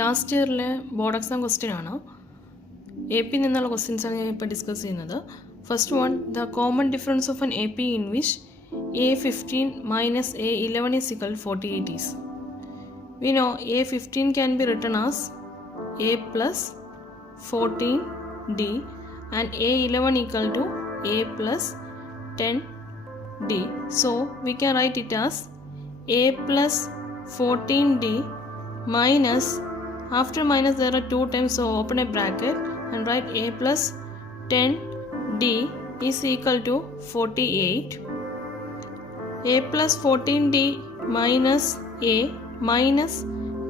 Last ഇയറിലെ board exam question ആണ്. A P നിന്നുള്ള ക്വസ്റ്റ്യൻസാണ് ഞാൻ ഇപ്പോൾ ഡിസ്കസ് ചെയ്യുന്നത്. First one, the common difference of N A P in which A15 minus A11 is equal to 48 is. We know A15 can be written as A plus 14D and A11 equal to A plus 10D. So we can write it as A plus 14D minus, after minus there are two times, so open a bracket and write A plus 10D is equal to 48. A plus 14D minus A minus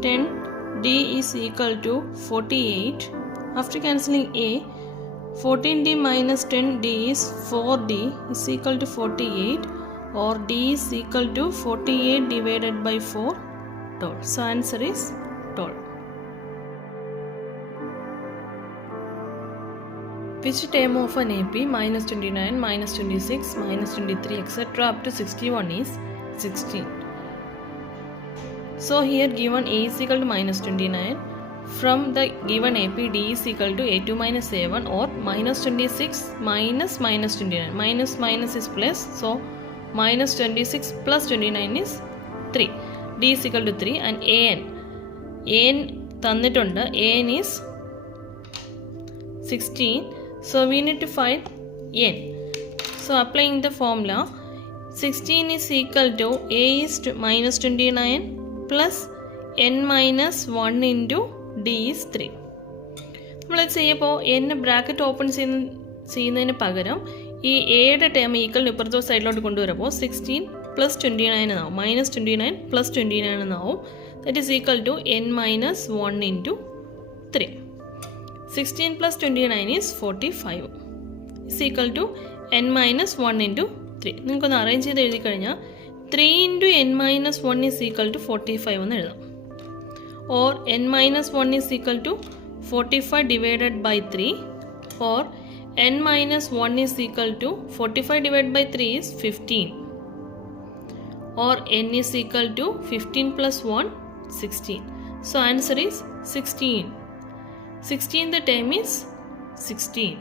10D is equal to 48. After cancelling A, 14D minus 10D is 4D is equal to 48, or D is equal to 48 divided by 4, 12. So answer is 12. Which term of an AP minus 29, minus 26, minus 23, etc. up to 61 is 16? So here given A is equal to minus 29. From the given AP, D is equal to A2 minus A1, or minus 26 minus minus 29. Minus minus is plus, so minus 26 plus 29 is 3. D is equal to 3, and AN തന്നിട്ടുണ്ട്. AN is 16. So we need to find n. So applying the formula, 16 is equal to A is minus 29 plus n minus 1 into D is 3. നമ്മൾ ചെയ്യുമ്പോൾ n bracket open ചെയ്യുന്നതിന് പകരം ഈ എയുടെ term equal ഇപ്പുറത്തെ സൈഡിലോട്ട് കൊണ്ടുവരുമ്പോൾ 16 പ്ലസ് 29 എന്നാവും, മൈനസ് 29 പ്ലസ് 29 എന്നാവും. That is equal to n minus 1 into 3. 16 plus 29 is 45 is equal to n minus 1 into 3. നിങ്ങൾക്കൊന്ന് അറേഞ്ച് ചെയ്ത് എഴുതി കഴിഞ്ഞാൽ 3 into n minus 1 is equal to 45 എന്ന് എഴുതാം. or n minus 1 is equal to 45 divided by 3, or n minus 1 is equal to 45 divided by 3 is 15, or n is equal to 15 plus 1, 16. So answer is 16. 16, the term is 16.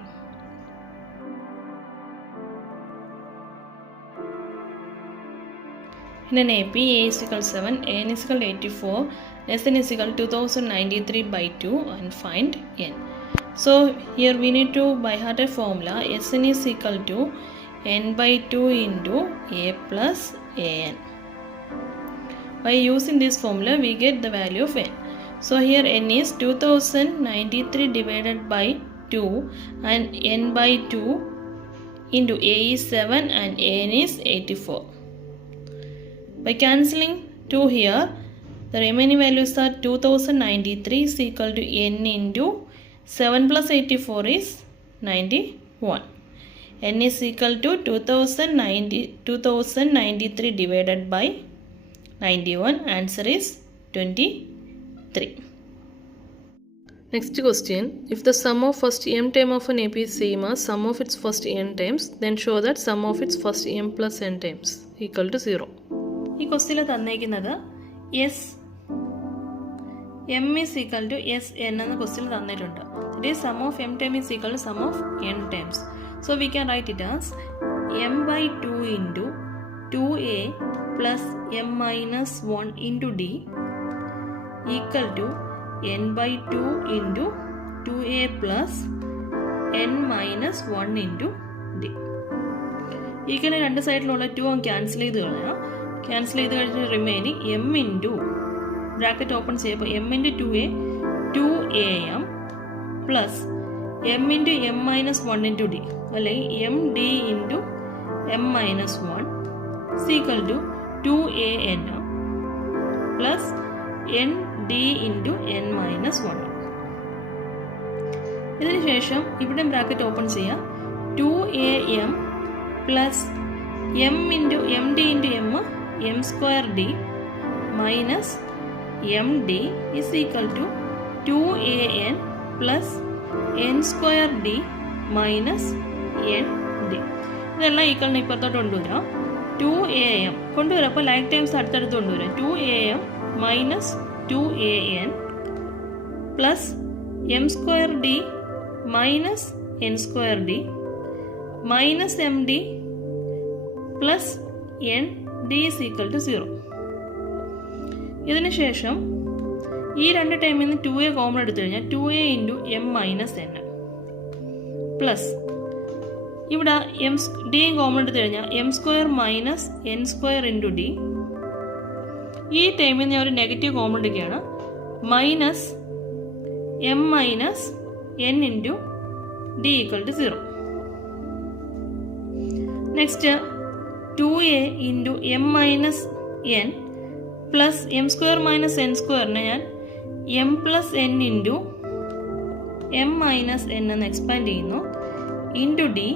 In an AP, A is equal to 7, AN is equal to 84, SN is equal to 2093 by 2, and find N. So here we need to by heart a formula. SN is equal to N by 2 into A plus AN. By using this formula, we get the value of N. So here n is 2093 divided by 2, and n by 2 into A is 7 and AN is 84. By cancelling 2 here, the remaining values are 2093 is equal to n into 7 plus 84 is 91. N is equal to 2093 divided by 91. Answer is 23. Next question, if the sum of first m term of an AP is same as sum of its first n times, then show that sum of its first m plus n times equal to 0. ഈ ക്വസ്റ്റ്യനിൽ തന്നേക്കുന്നത് m is equal to Sn എന്ന ക്വസ്റ്റ്യനിൽ തന്നിട്ടുണ്ട്. It is sum of m term is equal to sum of n times. So we can write it as m by 2 into 2a plus m minus 1 into d equal to n by 2 into 2a plus n minus 1 into d. Equally രണ്ട് സൈഡിലുള്ള 2 cancel ചെയ്ത് കളയാം. Cancel ചെയ്ത് കഴിഞ്ഞാൽ remaining m into bracket open ചെയ്യുമ്പോൾ m into 2a 2am plus m into m minus 1 into d, അല്ലെങ്കിൽ m d into m minus 1 is equal to 2an plus n d into n minus 1. ഇതിന് ശേഷം ഇവിടെ bracket open ചെയ്യാം. 2am plus m into m d into m square d minus m d is equal to 2an plus n square d minus n d. ഇതെല്ലാം ഈക്വലിന് ഇപ്പുറത്തോട്ട് കൊണ്ടുവരാം. 2am കൊണ്ടുവരാം. അപ്പോൾ like times അടുത്തടുത്ത് കൊണ്ടുവരാം. 2am minus 2an plus M square d minus N square d minus m d plus n d is equal to 0. ഇതിന് ശേഷം ഈ രണ്ട് ടൈമിൽ നിന്ന് 2a കോമൺ എടുത്തു കഴിഞ്ഞാൽ 2a into M minus N plus ഇവിടെ ഡി കോമൺ എടുത്തു കഴിഞ്ഞാൽ M square minus N square into D. ഈ ടൈമിൽ ഞാൻ ഒരു നെഗറ്റീവ് കോമൺ എടുക്കുകയാണ്, minus M minus N into D equal to 0. Next 2a into M minus N plus M square minus N സ്ക്വയറിനെ ഞാൻ M plus N into M minus N എന്ന് expand ചെയ്യുന്നു into D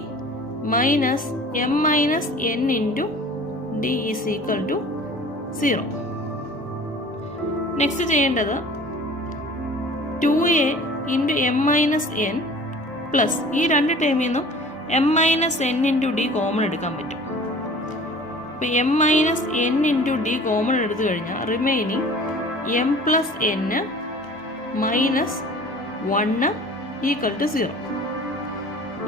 minus M minus N into D is equal to 0. Next ചെയ്യേണ്ടത് 2a into M minus N plus ഈ രണ്ട് ടൈമിൽ നിന്നും m minus N into D common എടുക്കാൻ പറ്റും. അപ്പോൾ എം minus N into D common എടുത്തു കഴിഞ്ഞാൽ remaining m plus N minus 1 equal to 0.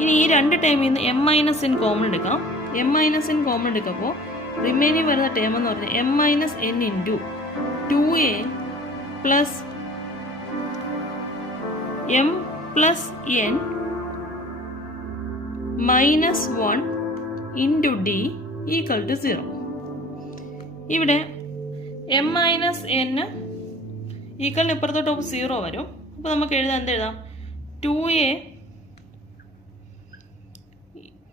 ഇനി ഈ രണ്ട് ടൈമിൽ നിന്ന് എം മൈനസ് എൻ കോമൺ എടുക്കാം. എം മൈനസ് എൻ കോമൺ എടുക്കുമ്പോൾ റിമൈനിങ് വരുന്ന ടേം എന്ന് പറഞ്ഞാൽ m minus N into 2a plus M plus N minus 1 into D equal to 0. ഇവിടെ എം മൈനസ് എൻ ഈക്വലിന് ഇപ്പുറത്തോട്ട് 0 വരും. അപ്പോൾ നമുക്ക് എഴുതാം, എന്തെഴുതാം, 2a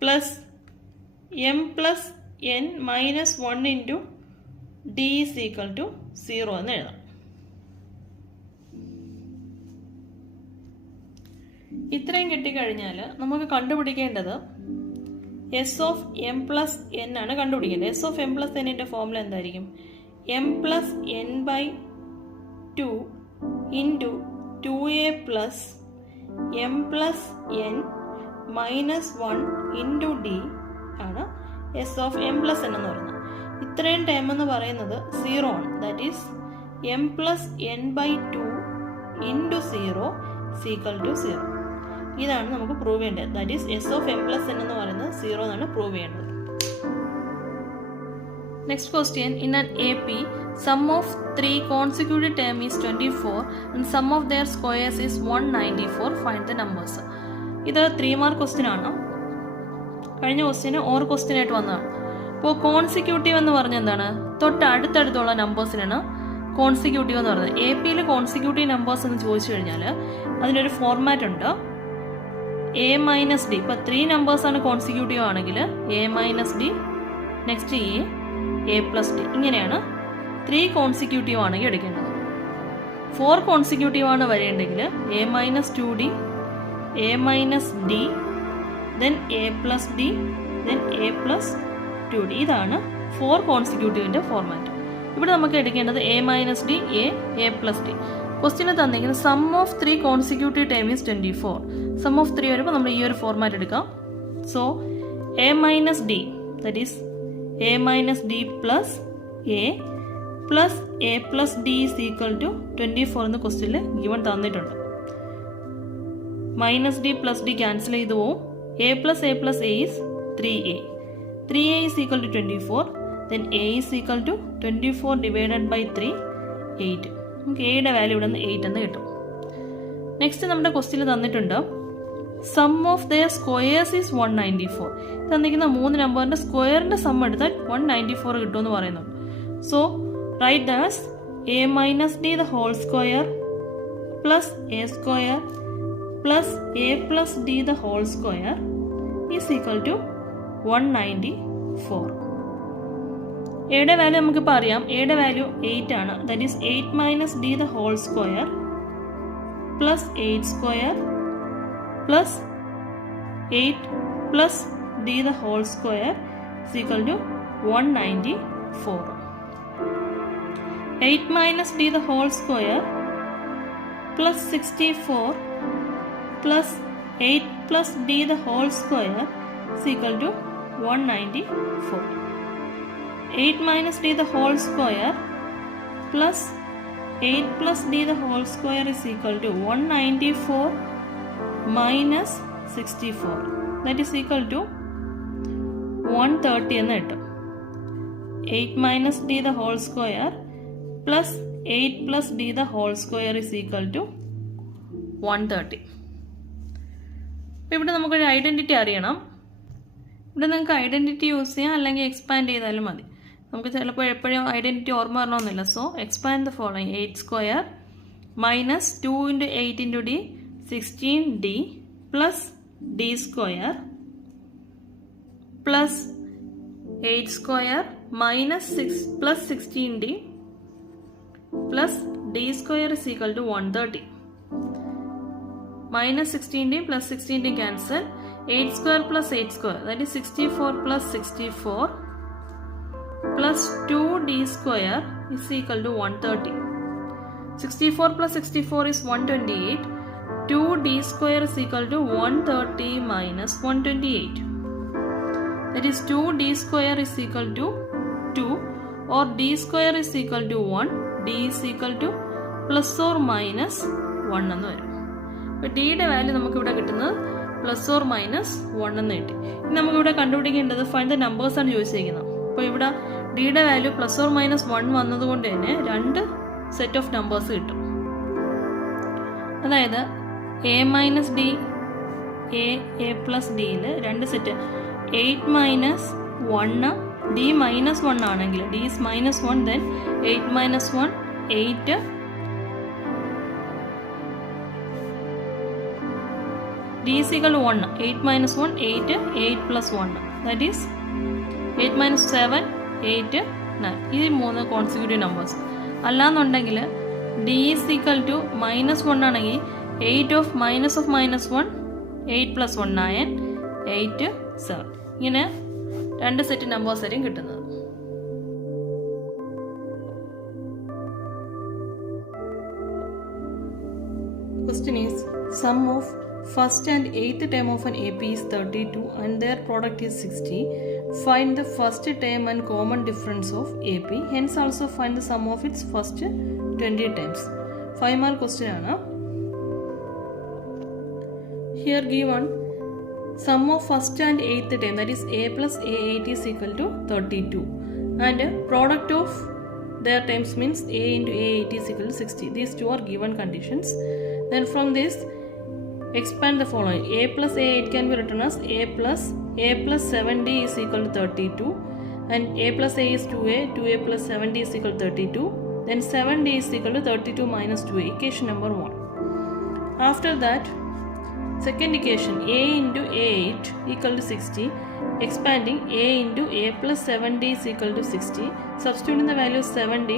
plus M plus N minus 1 into D is equal to 0 എന്ന് എഴുതാം. ഇത്രയും കിട്ടിക്കഴിഞ്ഞാൽ നമുക്ക് കണ്ടുപിടിക്കേണ്ടത് S of M plus N ആണ് കണ്ടുപിടിക്കേണ്ടത്. എസ് ഓഫ് എം പ്ലസ് എന്നിൻ്റെ ഫോർമുല എന്തായിരിക്കും? M plus N by 2 into 2a plus M plus N minus 1 into D ആണ് S of M plus n എന്ന് പറയുന്നത്. ഇത്രയും ടൈം എന്ന് പറയുന്നത് 0 ആണ്. That is m plus N by 2 into 0 equal to 0. ഇതാണ് നമുക്ക് പ്രൂവ് ചെയ്യേണ്ടത്. That is S of M plus n എന്ന് പറയുന്നത് 0 എന്നാണ് പ്രൂവ് ചെയ്യേണ്ടത്. Next question, in an AP sum of 3 consecutive term is 24 and sum of their squares is 194. Find the numbers. ഇത് 3 mark question ആണ്. കഴിഞ്ഞ ക്വസ്റ്റ്യന് ഓർ ക്വസ്റ്റ്യൻ ആയിട്ട് വന്നതാണ്. അപ്പോൾ കോൺസിക്യൂട്ടീവ് എന്ന് പറഞ്ഞാൽ എന്താണ്? തൊട്ട് അടുത്തടുത്തുള്ള നമ്പേഴ്സിനാണ് കോൺസിക്യൂട്ടീവ് എന്ന് പറയുന്നത്. APയിൽ കോൺസിക്യൂട്ടീവ് നമ്പേഴ്സ് എന്ന് ചോദിച്ചു കഴിഞ്ഞാൽ അതിനൊരു ഫോർമാറ്റ് ഉണ്ട്, എ മൈനസ് ഡി. ഇപ്പോൾ 3 നമ്പേഴ്സാണ് കോൺസിക്യൂട്ടീവ് ആണെങ്കിൽ A minus D, next A plus D. ഇങ്ങനെയാണ് 3 കോൺസിക്യൂട്ടീവ് ആണെങ്കിൽ എടുക്കേണ്ടത്. 4 കോൺസിക്യൂട്ടീവ് ആണ് വരേണ്ടെങ്കിൽ A minus 2d, A minus D, then A plus D, then A plus 2d. ഇതാണ് 4 കോൺസിക്യൂട്ടീവിൻ്റെ ഫോർമാറ്റ്. ഇവിടെ നമുക്ക് എടുക്കേണ്ടത് A minus D, A plus D. ക്വസ്റ്റ്യന് തന്നിരിക്കുന്നത് sum of 3 consecutive time is 24. Sum of 3 വരുമ്പോൾ നമ്മൾ ഈ ഒരു ഫോർമാറ്റ് എടുക്കാം. So A minus d, that is a minus d plus a plus a plus d is equal to 24 എന്ന് ക്വസ്റ്റ്യനിൽ given തന്നിട്ടുണ്ട്. Minus d plus d cancel ചെയ്ത് പോവും. A plus a is 3a. 3a is equal to 24. Then a is equal to 24 divided by 3, 8. നമുക്ക് എയുടെ value ഇവിടെ നിന്ന് 8 എന്ന് കിട്ടും. നെക്സ്റ്റ് നമ്മുടെ ക്വസ്റ്റ്യനിൽ തന്നിട്ടുണ്ട് sum of their squares is 194. തന്നിരിക്കുന്ന 3 നമ്പറിൻ്റെ സ്ക്വയറിൻ്റെ സം എടുത്താൽ 194 കിട്ടുമെന്ന് പറയുന്നുണ്ട്. So write as a minus d the whole square plus a square plus a plus d the whole square is equal to 194. എയുടെ വാല്യൂ നമുക്കിപ്പോൾ അറിയാം. എയുടെ വാല്യൂ 8 ആണ്. That is 8 minus d the whole square plus 8 square plus 8 plus d the whole square is equal to 194. 8 minus d the whole square plus 64 plus 8 plus d the whole square is equal to 194. 8 minus d the whole square plus 8 plus d the whole square is equal to 194 minus 64. That is equal to 130 എന്ന് കിട്ടും. 8 minus d the whole square plus 8 plus d the whole square is equal to 130. അപ്പോൾ ഇവിടെ നമുക്കൊരു identity അറിയണം. ഇവിടെ നിങ്ങൾക്ക് identity use ചെയ്യാം, അല്ലെങ്കിൽ എക്സ്പാൻഡ് ചെയ്താലും മതി. നമുക്ക് ചിലപ്പോൾ എപ്പോഴും ഐഡൻറ്റിറ്റി ഓർമ്മ വരണമെന്നില്ല. So expand the following. 8 square minus 2 into 8 into d 16d plus d square plus 8 square minus 6 plus 16d plus d square is equal to 130. Minus 16d plus 16d cancel. 8 square plus 8 square, that is 64 plus 64 plus 2d square is equal to 130. 64 plus 64 is 128. 2d square is equal to 130 minus 128. That is 2d square is equal to 2, or d square is equal to 1. d is equal to plus or minus 1 എന്ന് വരും. അപ്പോൾ ഡിയുടെ value നമുക്കിവിടെ കിട്ടുന്നത് plus or minus 1 എന്ന് കിട്ടി. ഇനി നമുക്കിവിടെ കണ്ടുപിടിക്കേണ്ടത് ഫൈൻഡ് ദ നമ്പേഴ്സ് ആണ് ചോദിച്ചിരിക്കുന്നത്. അപ്പോൾ ഇവിടെ ഡിയുടെ വാല്യൂ പ്ലസ് ഓർ മൈനസ് 1 വന്നതുകൊണ്ട് തന്നെ 2 സെറ്റ് ഓഫ് നമ്പേഴ്സ് കിട്ടും. അതായത് A minus D, A plus ഡിയിൽ 2 സെറ്റ്. 8 മൈനസ് 1 ഡി മൈനസ് 1 ആണെങ്കിൽ D is minus 1, then 8 minus 1 8, d is equal to 1. 8 minus 1 8, 8 plus 1, that is 8 minus 7 8 9. ഇത് 3 കോൺസിക്യൂട്ടീവ് നമ്പേഴ്സ്. അല്ലാന്നുണ്ടെങ്കിൽ d is equal to minus 1 ആണെങ്കിൽ 8 of minus 1 8 plus 1 9 8 7. ഇങ്ങനെ 2 set numbers ആയിരിക്കും കിട്ടുന്നത്. Question is, sum of first and 8th term of an AP is 32 and their product is 60. Find the first term and common difference of AP. Hence also find the sum of its first 20 terms. 5 mark question ആണ്. Here given sum of first and 8th term, that is a plus a8 is equal to 32, and product of their terms means a into a8 is equal to 60. These two are given conditions. Then from this expand the following. A plus a8 can be written as a plus 7d is equal to 32, and a plus a is 2a, 2a plus 7d is equal to 32. Then 7d is equal to 32 minus 2a, equation number 1. After that, second equation, a into a8 equal to 60. Expanding, a into a plus 7d is equal to 60. Substituting the value of 7d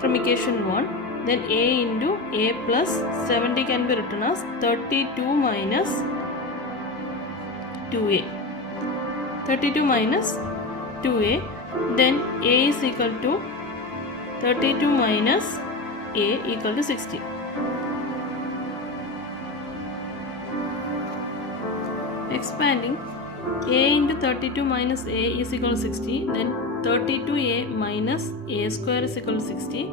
from equation 1. Then a into a plus 7d can be written as 32 minus 2a. 32 minus 2a. Then a is equal to 32 minus a equal to 60. Expanding, a into 32 minus a is equal to 60. Then 32a minus a square is equal to 60.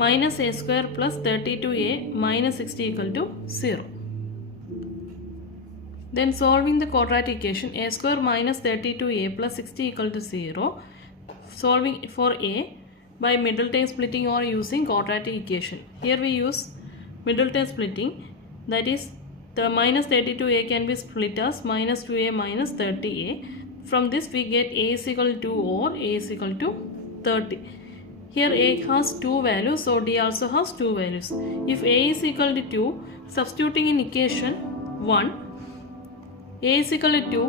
Minus a square plus 32a minus 60 equal to 0. Then solving the quadratic equation, a square minus 32a plus 60 equal to 0. Solving for a by middle term splitting or using quadratic equation. Here we use middle term splitting, that is the minus 32a can be split as minus 2a minus 30a. From this we get a is equal to 2 or a is equal to 30. Here a has 2 values, so d also has 2 values. If a is equal to 2, substituting in equation 1, a is equal to 2,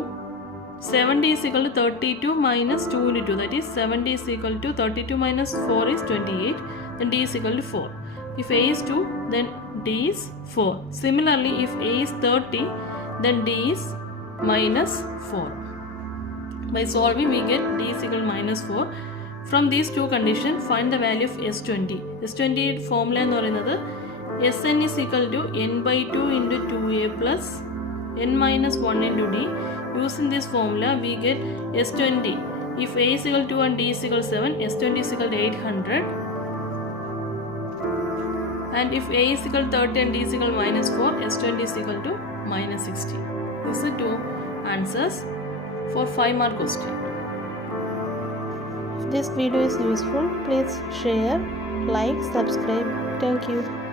7d is equal to 32 minus 2 into 2, that is 7d is equal to 32 minus 4 is 28, then d is equal to 4. If a is 2, then d is 4. Similarly, if a is 30, then d is minus 4. By solving, we get d is equal to minus 4. From these two conditions, find the value of S20. S20 formula എന്ന് പറയുന്നത് Sn is equal to n by 2 into 2a plus n minus 1 into d. Using this formula, we get S20. If a is equal to 2 and d is equal to 7, S20 is equal to 800. And if A is equal to 30 and D is equal to minus 4, S20 is equal to minus 60. These are two answers for 5-mark question. If this video is useful, please share, like, subscribe. Thank you.